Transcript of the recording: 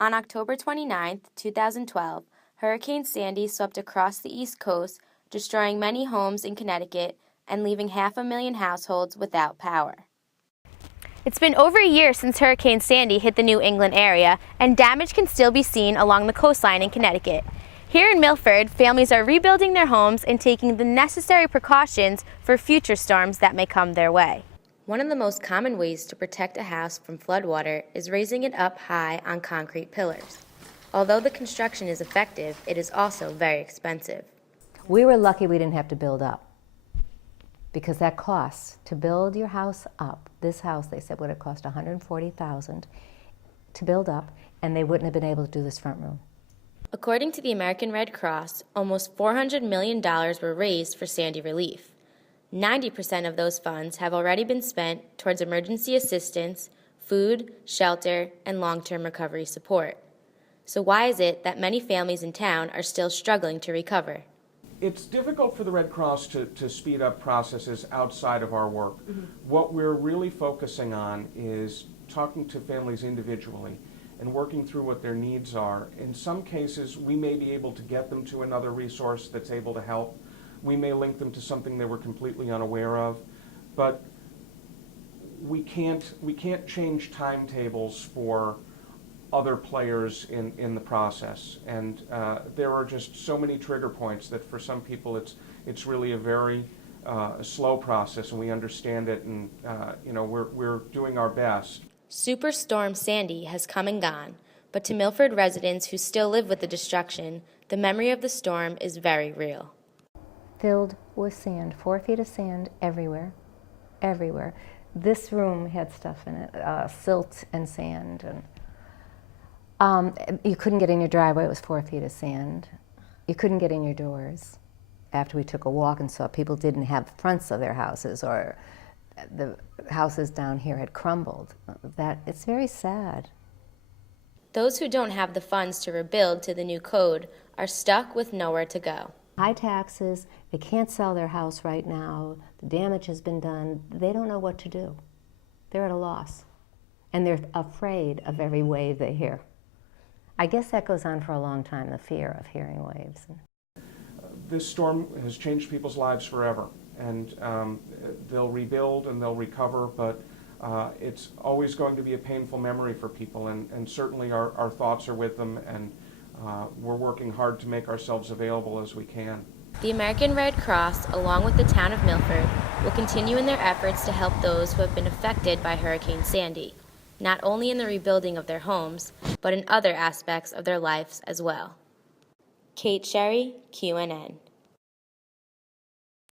On October 29, 2012, Hurricane Sandy swept across the East Coast, destroying many homes in Connecticut and leaving 500,000 households without power. It's been over a year since Hurricane Sandy hit the New England area, and damage can still be seen along the coastline in Connecticut. Here in Milford, families are rebuilding their homes and taking the necessary precautions for future storms that may come their way. One of the most common ways to protect a house from floodwater is raising it up high on concrete pillars. Although the construction is effective, it is also very expensive. We were lucky we didn't have to build up, because that costs to build your house up. This house, they said, would have cost $140,000 to build up, and they wouldn't have been able to do this front room. According to the American Red Cross, almost $400 million were raised for Sandy relief. 90% of those funds have already been spent towards emergency assistance, food, shelter, and long-term recovery support. So why is it that many families in town are still struggling to recover? It's difficult for the Red Cross to speed up processes outside of our work. What we're really focusing on is talking to families individually and working through what their needs are. In some cases, we may be able to get them to another resource that's able to help. We may link them to something they were completely unaware of, but we can't change timetables for other players in the process. And there are just so many trigger points that for some people it's really a very slow process, and we understand it, and we're doing our best. Superstorm Sandy has come and gone, but to Milford residents who still live with the destruction, the memory of the storm is very real. Filled with sand, 4 feet of sand everywhere, everywhere. This room had stuff in it, silt and sand, and you couldn't get in your driveway. It was 4 feet of sand. You couldn't get in your doors. After we took a walk and saw people didn't have fronts of their houses, or the houses down here had crumbled. It's very sad. Those who don't have the funds to rebuild to the new code are stuck with nowhere to go. High taxes, they can't sell their house right now, the damage has been done, they don't know what to do. They're at a loss, and they're afraid of every wave they hear. I guess that goes on for a long time, the fear of hearing waves. This storm has changed people's lives forever, and they'll rebuild and they'll recover, but it's always going to be a painful memory for people, and certainly our thoughts are with them, and we're working hard to make ourselves available as we can. The American Red Cross, along with the town of Milford, will continue in their efforts to help those who have been affected by Hurricane Sandy, not only in the rebuilding of their homes, but in other aspects of their lives as well. Kate Sherry, QNN.